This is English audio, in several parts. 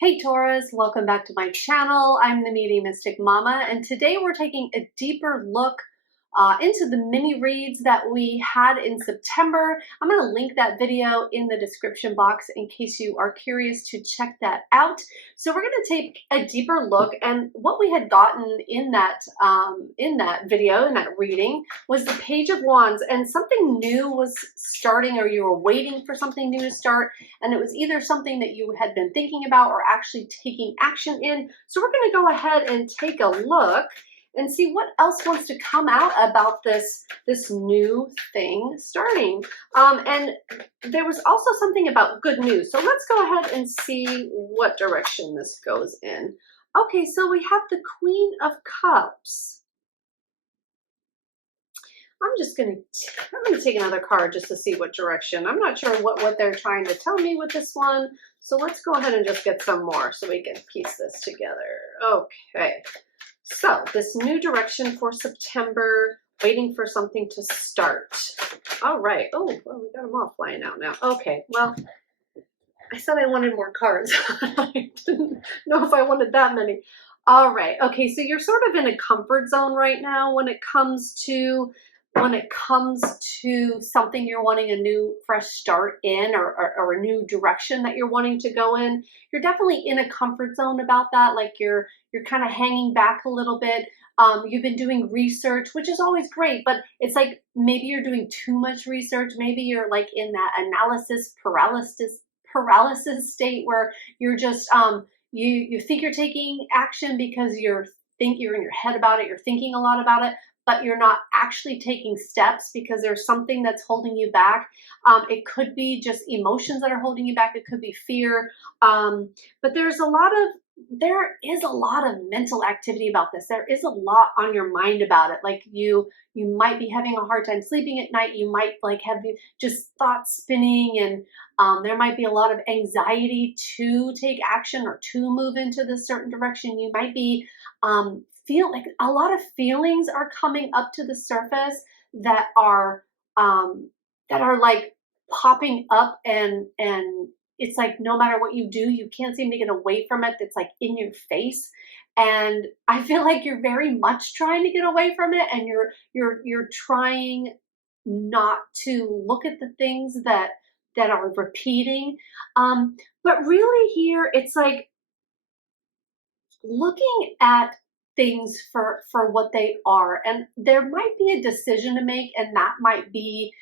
Hey Taurus, welcome back to my channel. I'm the Mediumistic Mama, and today we're taking a deeper look into the mini reads that we had in September. I'm going to link that video in the description box in case you are curious to check that out. So we're going to take a deeper look, and what we had gotten in that video, in that reading, was the Page of Wands, and something new was starting, or you were waiting for something new to start, and it was either something that you had been thinking about or actually taking action in. So we're going to go ahead and take a look and see what else wants to come out about this new thing starting. And there was also something about good news. So let's go ahead and see what direction this goes in. Okay, so we have the Queen of Cups. I'm gonna take another card just to see what direction. I'm not sure what they're trying to tell me with this one. So let's go ahead and just get some more so we can piece this together. Okay. So this new direction for September, waiting for something to start. All right. Oh, well, we got them all flying out now. Okay. Well, I said I wanted more cards. I didn't know if I wanted that many. All right. Okay. So you're sort of in a comfort zone right now when it comes to something you're wanting a new fresh start in, or a new direction that you're wanting to go in. You're definitely in a comfort zone about that. Like you're kind of hanging back a little bit. You've been doing research, which is always great, but it's like maybe you're doing too much research. Maybe you're like in that analysis paralysis state where you're just you think you're taking action because you're in your head about it, you're thinking a lot about it, but you're not actually taking steps because there's something that's holding you back. It could be just emotions that are holding you back. It could be fear. But there is a lot of mental activity about this. There is a lot on your mind about it. Like you might be having a hard time sleeping at night. You might like have just thoughts spinning, and there might be a lot of anxiety to take action or to move into this certain direction. You might be feel like a lot of feelings are coming up to the surface that are like popping up, and it's like no matter what you do, you can't seem to get away from it. It's like in your face. And I feel like you're very much trying to get away from it, and you're trying not to look at the things that are repeating. But really here, it's like looking at things for what they are, and there might be a decision to make, and that might be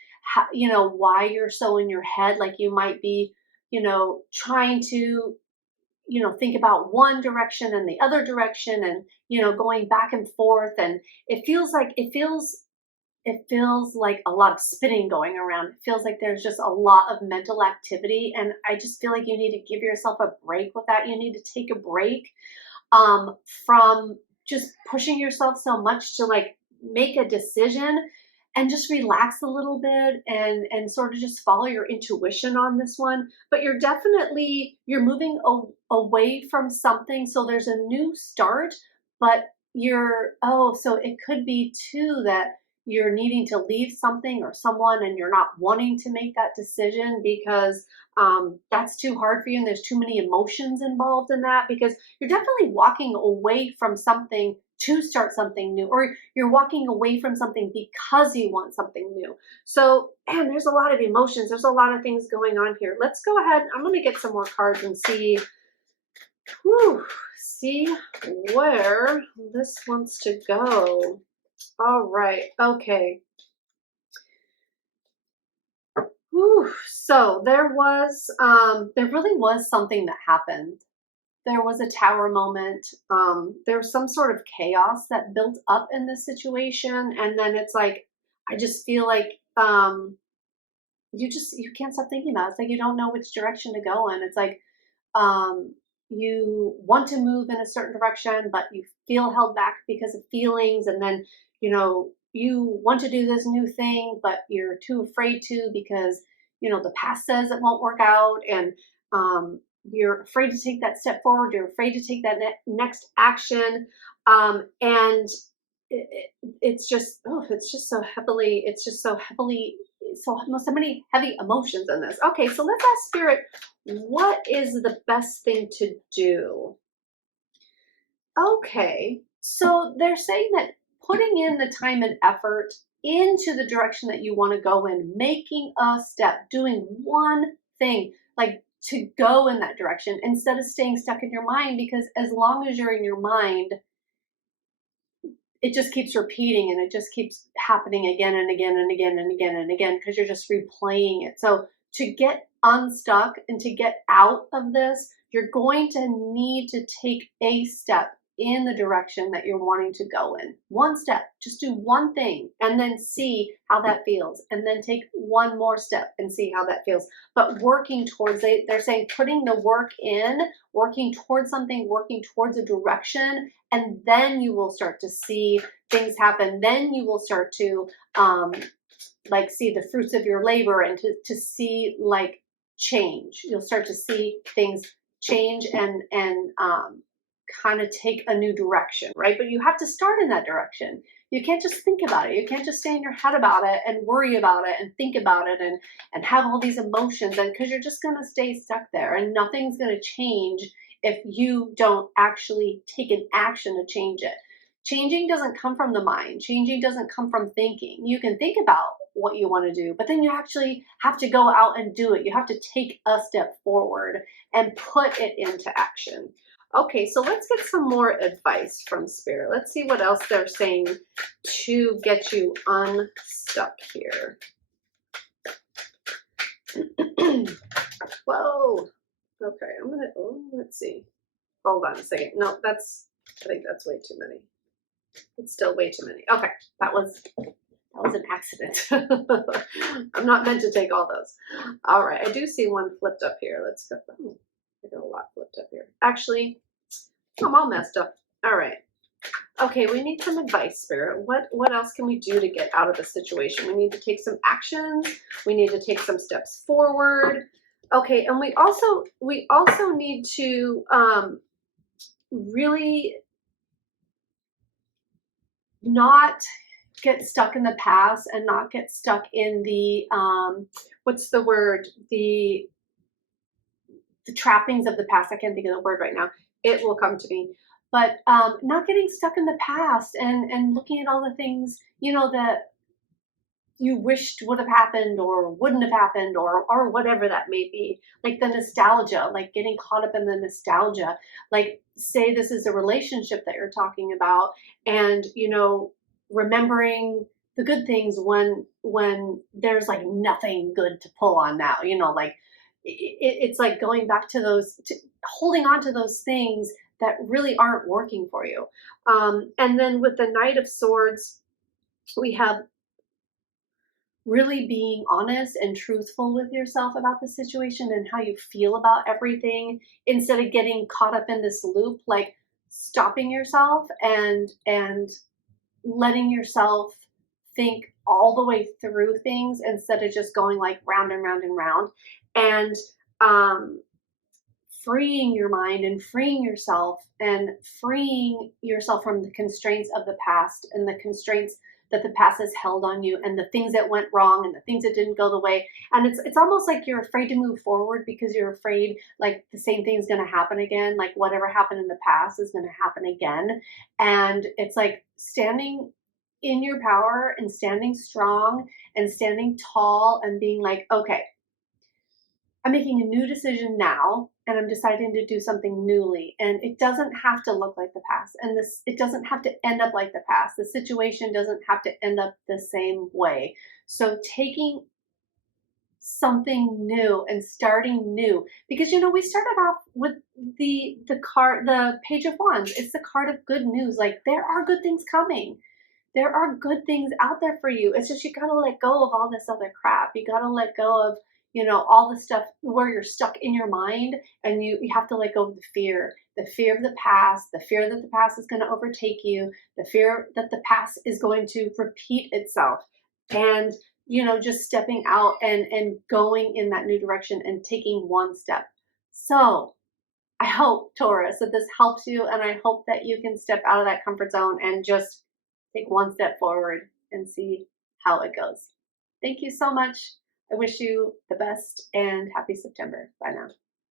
why you're so in your head. Like you might be trying to think about one direction and the other direction, and going back and forth, and it feels like a lot of spinning going around. It feels like there's just a lot of mental activity, and I just feel like you need to give yourself a break with that. You need to take a break from just pushing yourself so much to like make a decision, and just relax a little bit and sort of just follow your intuition on this one. But you're moving away from something. So there's a new start, but so it could be too that you're needing to leave something or someone, and you're not wanting to make that decision because that's too hard for you, and there's too many emotions involved in that, because you're definitely walking away from something to start something new, or you're walking away from something because you want something new. So, man, there's a lot of emotions. There's a lot of things going on here. Let's go ahead. I'm going to get some more cards and see where this wants to go. All right. Okay. So there really was something that happened. There was a tower moment. There was some sort of chaos that built up in this situation. And then it's like, I just feel like you can't stop thinking about it. It's like you don't know which direction to go in. It's like you want to move in a certain direction, but you feel held back because of feelings. And then, you want to do this new thing, but you're too afraid to because, the past says it won't work out. And you're afraid to take that step forward. You're afraid to take that next action. And it's just so heavily so many heavy emotions in this. Okay, so let's ask Spirit, what is the best thing to do? Okay, so they're saying that putting in the time and effort into the direction that you want to go in, making a step, doing one thing, like to go in that direction instead of staying stuck in your mind, because as long as you're in your mind, it just keeps repeating and it just keeps happening again and again and again and again and again because you're just replaying it. So to get unstuck and to get out of this, you're going to need to take a step in the direction that you're wanting to go in. One step, just do one thing and then see how that feels. And then take one more step and see how that feels. But working towards it, they're saying putting the work in, working towards something, working towards a direction, and then you will start to see things happen. Then you will start to like see the fruits of your labor and to see like change. You'll start to see things change and kind of take a new direction, right? But you have to start in that direction. You can't just think about it. You can't just stay in your head about it and worry about it and think about it and have all these emotions, and because you're just going to stay stuck there and nothing's going to change if you don't actually take an action to change it. Changing doesn't come from the mind. Changing doesn't come from thinking. You can think about what you want to do, but then you actually have to go out and do it. You have to take a step forward and put it into action. Okay, so let's get some more advice from Spirit. Let's see what else they're saying to get you unstuck here. Whoa. Okay, let's see. Hold on a second. No, I think that's way too many. It's still way too many. Okay, that was an accident. I'm not meant to take all those. All right, I do see one flipped up here. Let's go. Oh, I got a lot flipped up here. Actually, I'm all messed up. All right. Okay, we need some advice, Spirit. What else can we do to get out of the situation? We need to take some actions. We need to take some steps forward. Okay, and we also need to really not get stuck in the past and not get stuck in the what's the word, the trappings of the past. I can't think of the word right now. It will come to me. But not getting stuck in the past and looking at all the things, you know, that you wished would have happened or wouldn't have happened or whatever that may be. Like the nostalgia, like getting caught up in the nostalgia. Like say this is a relationship that you're talking about, and you know, remembering the good things when there's like nothing good to pull on now, you know, like it's like going back to those, holding on to those things that really aren't working for you. And then with the Knight of Swords, we have really being honest and truthful with yourself about the situation and how you feel about everything, instead of getting caught up in this loop, like stopping yourself and letting yourself think all the way through things instead of just going like round and round and round, and freeing your mind and freeing yourself from the constraints of the past and the constraints that the past has held on you and the things that went wrong and the things that didn't go the way. And it's almost like you're afraid to move forward because you're afraid like the same thing's going to happen again. Like whatever happened in the past is going to happen again. And it's like standing in your power and standing strong and standing tall and being like, okay, I'm making a new decision now and I'm deciding to do something newly. And it doesn't have to look like the past. And it doesn't have to end up like the past. The situation doesn't have to end up the same way. So taking something new and starting new, because you know, we started off with the Page of Wands. It's the card of good news. Like there are good things coming. There are good things out there for you. It's just you gotta let go of all this other crap. You gotta let go of, you know, all the stuff where you're stuck in your mind, and you have to let go of the fear of the past, the fear that the past is going to overtake you, the fear that the past is going to repeat itself, and, you know, just stepping out and going in that new direction and taking one step. So I hope, Taurus, that this helps you, and I hope that you can step out of that comfort zone and just take one step forward and see how it goes. Thank you so much. I wish you the best and happy September. Bye now.